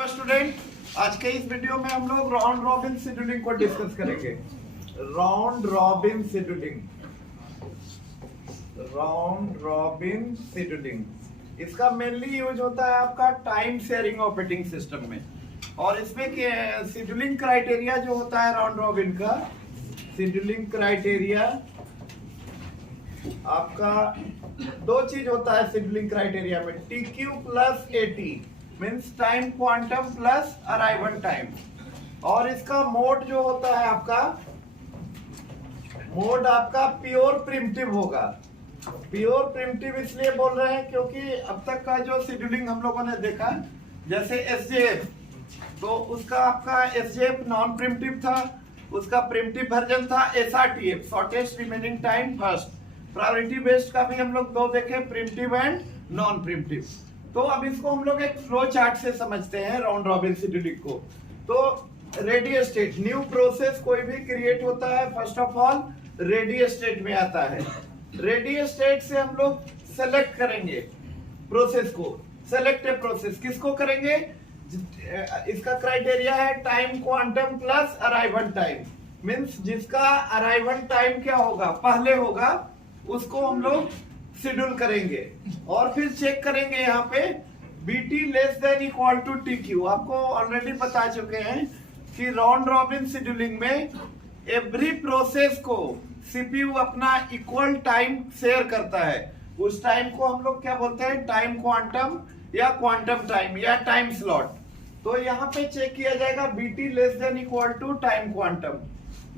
Student, आज के इस वीडियो में हम लोग राउंड रॉबिन शेड्यूलिंग को डिस्कस करेंगे। राउंड रॉबिन शेड्यूलिंग इसका मेनली यूज होता है आपका टाइम शेयरिंग ऑपरेटिंग सिस्टम में। और इसमें शेड्यूलिंग क्राइटेरिया जो होता है राउंड रॉबिन का शेड्यूलिंग क्राइटेरिया आपका दो चीज होता है शेड्यूलिंग क्राइटेरिया में, TQ plus AT means time quantum plus arrival time. और इसका मोड जो होता है आपका प्योर प्रिमिटिव होगा। प्योर प्रिमिटिव इसलिए बोल रहे हैं क्योंकि अब तक का जो शेड्यूलिंग हम लोगों ने देखा, जैसे SJF, तो उसका आपका SJF नॉन प्रिमिटिव था, उसका प्रिमिटिव वर्जन था SRTF, shortest remaining time first. Priority based का भी हम लोग दो देखे, प्रिमिटिव एंड नॉन प्रिमिटिव। तो अब इसको हम लोग एक फ्लो चार्ट से समझते हैं राउंड रॉबिन शेड्यूलिंग को। तो रेडी स्टेट, न्यू प्रोसेस कोई भी क्रिएट होता है, first of all ready state में आता है। रेडी स्टेट से हम लोग सेलेक्ट करेंगे प्रोसेस को। सेलेक्ट ए प्रोसेस किसको करेंगे? इसका क्राइटेरिया है time quantum plus arrival time, means जिसका अराइवल टाइम क्या होगा, पहले होगा, उसको हम लोग शेड्यूल करेंगे। और फिर चेक करेंगे यहाँ पे BT less than equal to TQ। आपको ऑलरेडी बता चुके हैं कि राउंड रॉबिन शेड्यूलिंग में एवरी प्रोसेस को CPU अपना इक्वल टाइम शेयर करता है। उस टाइम को हम लोग क्या बोलते हैं, टाइम क्वांटम या क्वांटम टाइम या टाइम स्लॉट। तो यहाँ पे चेक किया जाएगा BT less than equal to time quantum.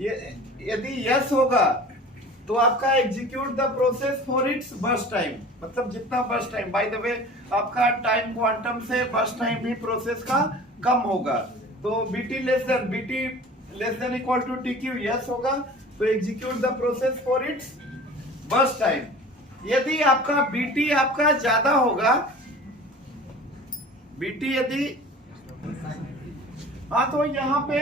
यदि यस होगा तो आपका execute the process for its burst time, मतलब जितना burst time, by the way आपका टाइम क्वांटम से बर्स्ट टाइम भी प्रोसेस का कम होगा। तो BT less than equal to TQ yes होगा तो execute the process for its burst time. यदि आपका BT आपका ज्यादा होगा, BT यदि तो यहाँ पे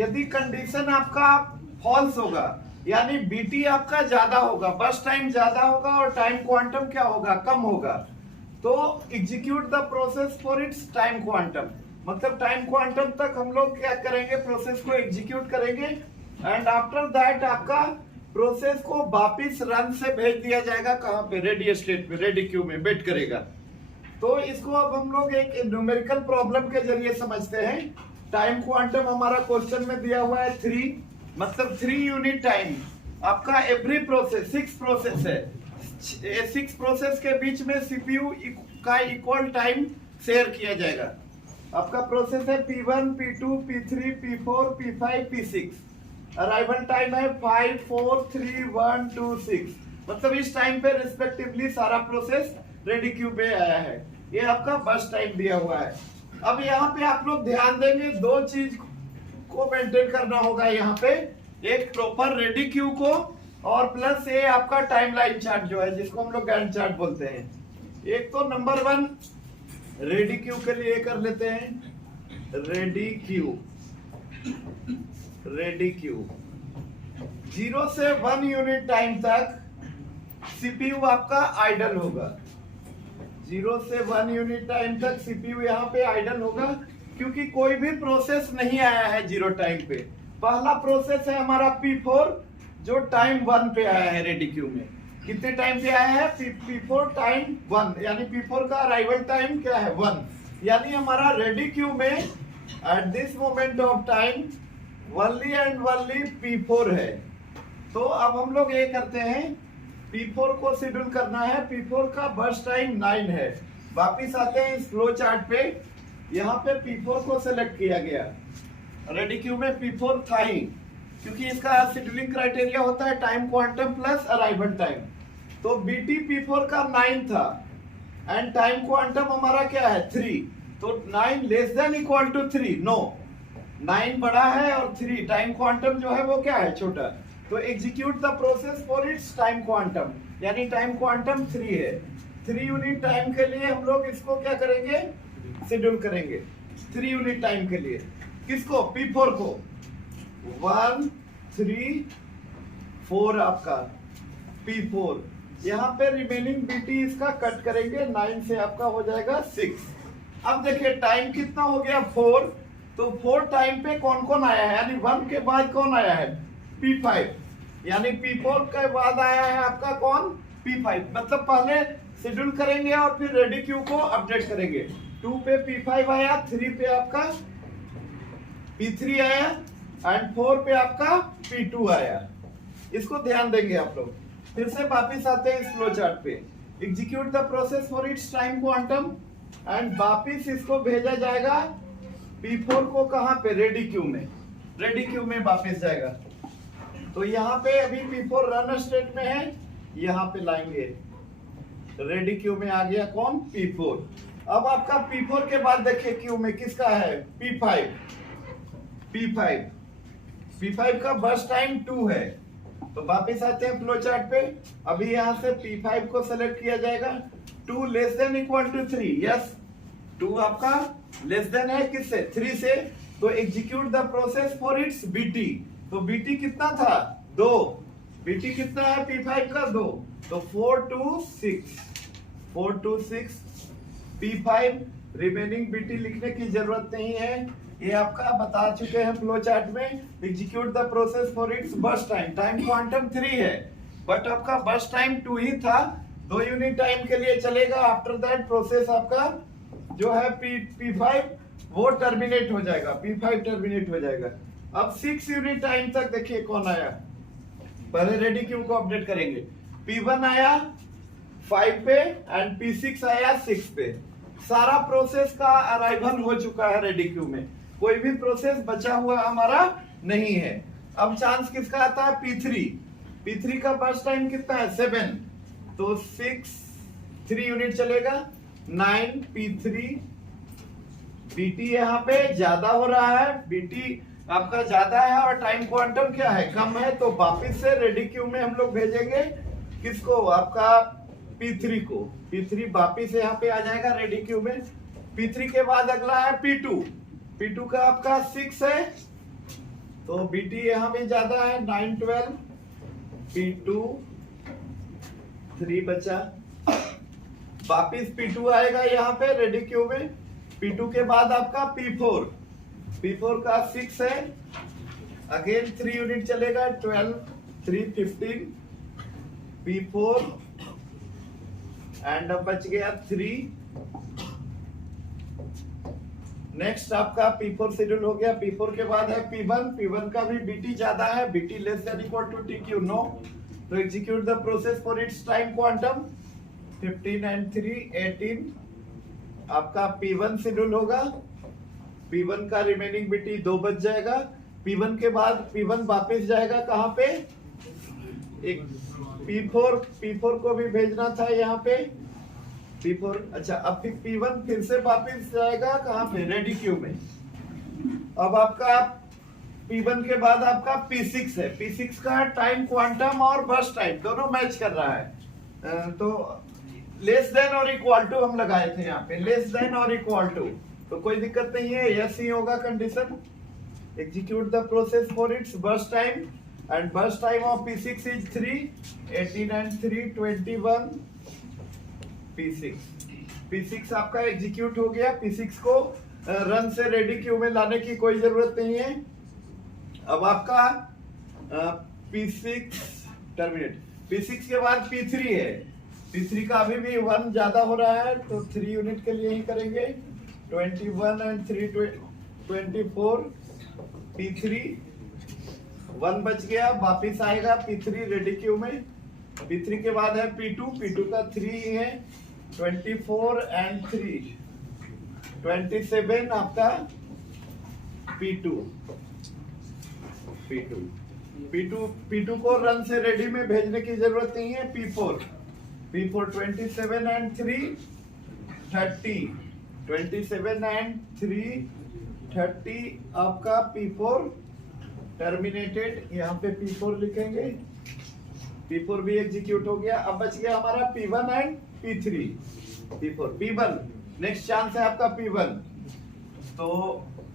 यदि कंडीशन आपका फॉल्स होगा, यानी BT आपका ज्यादा होगा, बस टाइम ज्यादा होगा और टाइम क्वांटम क्या होगा, कम होगा, तो execute the process for its time quantum. मतलब टाइम क्वांटम तक हम लोग क्या करेंगे, प्रोसेस को एग्जीक्यूट करेंगे एंड आफ्टर दैट आपका प्रोसेस को वापिस रन से भेज दिया जाएगा। कहाँ पे? रेडी स्टेट में, रेडी क्यू में वेट करेगा। तो इसको अब हम लोग एक न्यूमेरिकल प्रॉब्लम के जरिए समझते हैं। टाइम क्वांटम हमारा क्वेश्चन में दिया हुआ है 3, मतलब 3 यूनिट टाइम। आपका एवरी प्रोसेस 6 प्रोसेस है, 6 प्रोसेस के बीच में CPU का इक्वल टाइम शेयर किया जाएगा। आपका प्रोसेस है P1, P2, P3, P4, P5, P6। Arrival time है 5, 4, 3, 1, 2, 6। मतलब इस टाइम पे रिस्पेक्टिवली सारा प्रोसेस रेडी क्यू पे आया है। ये आपका बस टाइम दिया हुआ है। अब यहाँ पे आप लोग ध्यान देंगे, दो चीज को मेंटेन करना होगा यहाँ पे, एक प्रॉपर रेडी क्यू को और प्लस ये आपका टाइमलाइन चार्ट जो है जिसको हम लोग गैंट चार्ट बोलते हैं। एक तो नंबर 1 रेडी क्यू के लिए कर लेते हैं, रेडी क्यू 0 से 1 यूनिट टाइम तक CPU आपका आइडल होगा। 0 से 1 यूनिट टाइम तक CPU यहाँ पे आइडल होगा क्योंकि कोई भी प्रोसेस नहीं आया है 0 टाइम पे। पहला प्रोसेस है हमारा P4 जो टाइम 1 पे आया है रेडी क्यू में। कितने टाइम पे आया है? P4 टाइम 1, यानी P4 का अराइवल टाइम क्या है, 1। यानी हमारा रेडी क्यू में at this moment of time only and only P4 है। तो अब हम लोग ये करते हैं, P4 को शेड्यूल करना है। P4 का बर्स्ट टाइम 9 है। वापिस आते हैं इस फ्लो चार्ट पे। यहाँ पे P4 को सिलेक्ट किया गया, रेडी क्यू में P4 था ही क्योंकि इसका शेड्यूलिंग क्राइटेरिया होता है time quantum plus arrival time. तो BT P4 का 9 था एंड टाइम क्वांटम हमारा क्या है, 3। तो 9 less than equal to 3, no, 9 बड़ा है और 3 टाइम क्वांटम जो है वो क्या है, छोटा। तो execute the process for its time quantum, यानी टाइम क्वांटम 3 है। 3 यूनिट टाइम के लिए हम लोग इसको क्या करेंगे, शेड्यूल करेंगे 3 यूनिट टाइम के लिए। किसको? P4 को। 1, 3, 4 आपका P4। यहाँ पे रिमेनिंग BT इसका कट करेंगे, 9 से आपका हो जाएगा 6। अब देखिए टाइम कितना हो गया 4, तो 4 टाइम पे कौन कौन आया है, यानी 1 के बाद कौन आया है P5, यानी P4 के बाद आया है आपका कौन P5। मतलब पहले शेड्यूल करेंगे और फिर रेडी क्यू को अपडेट करेंगे। 2 पे P5 आया, 3 पे आपका P3 आया एंड 4 पे आपका P2 आया। इसको ध्यान देंगे आप लोग। फिर से वापिस आते हैं इस फ्लो चार्ट पे। Execute the process for its time quantum and वापिस इसको भेजा जाएगा P4 को कहां पे, रेडी क्यू में, रेडी क्यू में वापिस जाएगा। तो यहाँ पे अभी P4 रन स्टेट में है, यहाँ पे लाएंगे रेडी क्यू में आ गया कौन P4। अब आपका P4 के बाद देखिए क्यू में किसका है P5 का बर्स्ट टाइम 2 है। तो वापिस आते हैं फ्लो चार्ट पे। अभी यहाँ से P5 को सेलेक्ट किया जाएगा, 2 less than equal to 3, yes 2 आपका लेस देन है किससे 3 से। तो execute the process for its BT। तो BT कितना था 2, BT कितना है P5 का 2, तो 4 to 6 P5 रिमेनिंग BT लिखने की जरूरत नहीं है, ये आपका बता चुके हैं फ्लो चार्ट में। Execute the process for its burst time, time quantum 3 है बट आपका बर्स्ट टाइम 2 ही था, 2 यूनिट टाइम के लिए चलेगा। आफ्टर दैट प्रोसेस आपका जो है P5 वो टर्मिनेट हो जाएगा, P5 टर्मिनेट हो जाएगा। अब 6 यूनिट टाइम तक देखिए कौन आया, पहले रेडी क्यू को अपडेट करेंगे। P1 आया 5 पे एंड P6 आया 6 पे। सारा प्रोसेस का अराइवल हो चुका है रेडी क्यू में, कोई भी प्रोसेस बचा हुआ हमारा नहीं है। अब चांस किसका आता है P3 का बर्स्ट टाइम कितना है 7, तो 3 यूनिट चलेगा 9 P3। BT यहाँ पे ज्यादा हो रहा है, BT आपका ज्यादा है और टाइम क्वांटम क्या है कम है, तो वापिस से रेडी क्यू में हम लोग भेजेंगे किसको, आपका P3 को। P3 वापिस यहाँ पे आ जाएगा रेडी क्यू में। P3 के बाद अगला है P2 का आपका 6 है, तो BT यहाँ पे ज्यादा है 9 12 P2 3 बचा। वापिस P2 आएगा यहाँ पे रेडी क्यू में। P2 के बाद आपका P4 का 6 है, अगेन 3 यूनिट चलेगा 12 3 15 P4 एंड अब बच गया 3। नेक्स्ट आपका P4 शेड्यूल हो गया। P4 के बाद है P1 का भी BT ज्यादा है, BT less than equal to TQ no. तो execute the process for its time quantum 15 and 3 18। आपका P1 शेड्यूल होगा, P1 का रिमेनिंग BT 2 बच जाएगा। P1 के बाद P1 वापस जाएगा कहां पे, एक P4 को भी भेजना था यहाँ पे P4। अच्छा अब फिर P1 फिर से वापस जाएगा कहां पे, रेडी क्यू में। अब आपका P1 के बाद आपका P6 है। P6 का टाइम क्वांटम और बर्स्ट टाइम दोनों मैच कर रहा है, तो लेस देन और इक्वल टू हम लगाए थे यहाँ पे, लेस देन और इक्वल टू, तो कोई दिक्कत नहीं है, यस ही होगा condition. Execute the process for its burst time and burst time of P6 is 3 18 and 3 21 P6 आपका एग्जीक्यूट हो गया। P6 को रन से रेडी क्यू में लाने की कोई जरूरत नहीं है। अब आपका P6 टर्मिनेट। P6 के बाद P3 है, P3 का अभी भी 1 ज्यादा हो रहा है, तो 3 यूनिट के लिए ही करेंगे 21 एंड 3 24 P3 1 बच गया, वापिस आएगा P3 रेडी क्यू में। P3 के बाद है P2 का 3 है, 24 एंड 3 27 आपका P2 को रन से रेडी में भेजने की जरूरत नहीं है। P4 27 एंड 3 30 27 एंड 3 30 आपका P4 टर्मिनेटेड, यहाँ पे P4 लिखेंगे। P4 भी एग्जीक्यूट हो गया। अब बच गया हमारा P1 and P3। P1 next chance है आपका P1, तो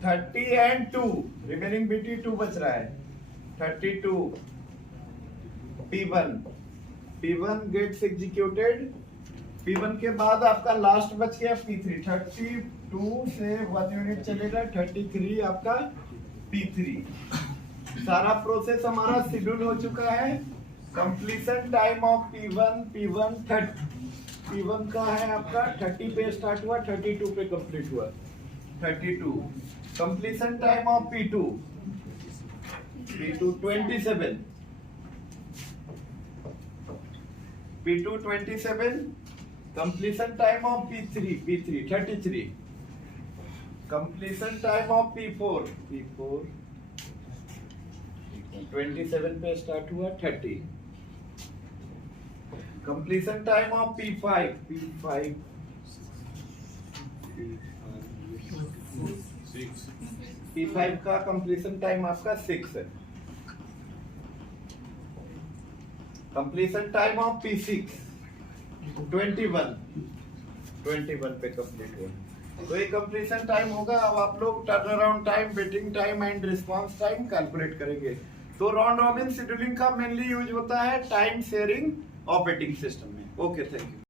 30 एंड 2 रिमेनिंग BT 2 बच रहा है, 32 P1 गेट्स एग्जीक्यूटेड। P1 के बाद आपका लास्ट बच गया P3 30 2 से 1 यूनिट चलेगा 33 आपका P3। सारा प्रोसेस हमारा शेड्यूल हो चुका है। Completion time of P1 P1 का है आपका 30 पे स्टार्ट हुआ, 32 पे कंप्लीट हुआ, 32। Completion time of P2 27, P2 27। Completion time of P3 33। Completion time of P4 27 पे स्टार्ट हुआ, 30। कंप्लीशन टाइम ऑफ P5 का कंप्लीशन टाइम आपका 6 है। कंप्लीशन टाइम ऑफ P6 21 पे कंप्लीट हुआ। तो ये कंप्लीशन टाइम होगा। अब आप लोग turn around time, waiting time and response time calculate करेंगे। तो राउंड रॉबिन शेड्यूलिंग का मेनली यूज होता है टाइम शेयरिंग ऑपरेटिंग सिस्टम में। Okay, thank you.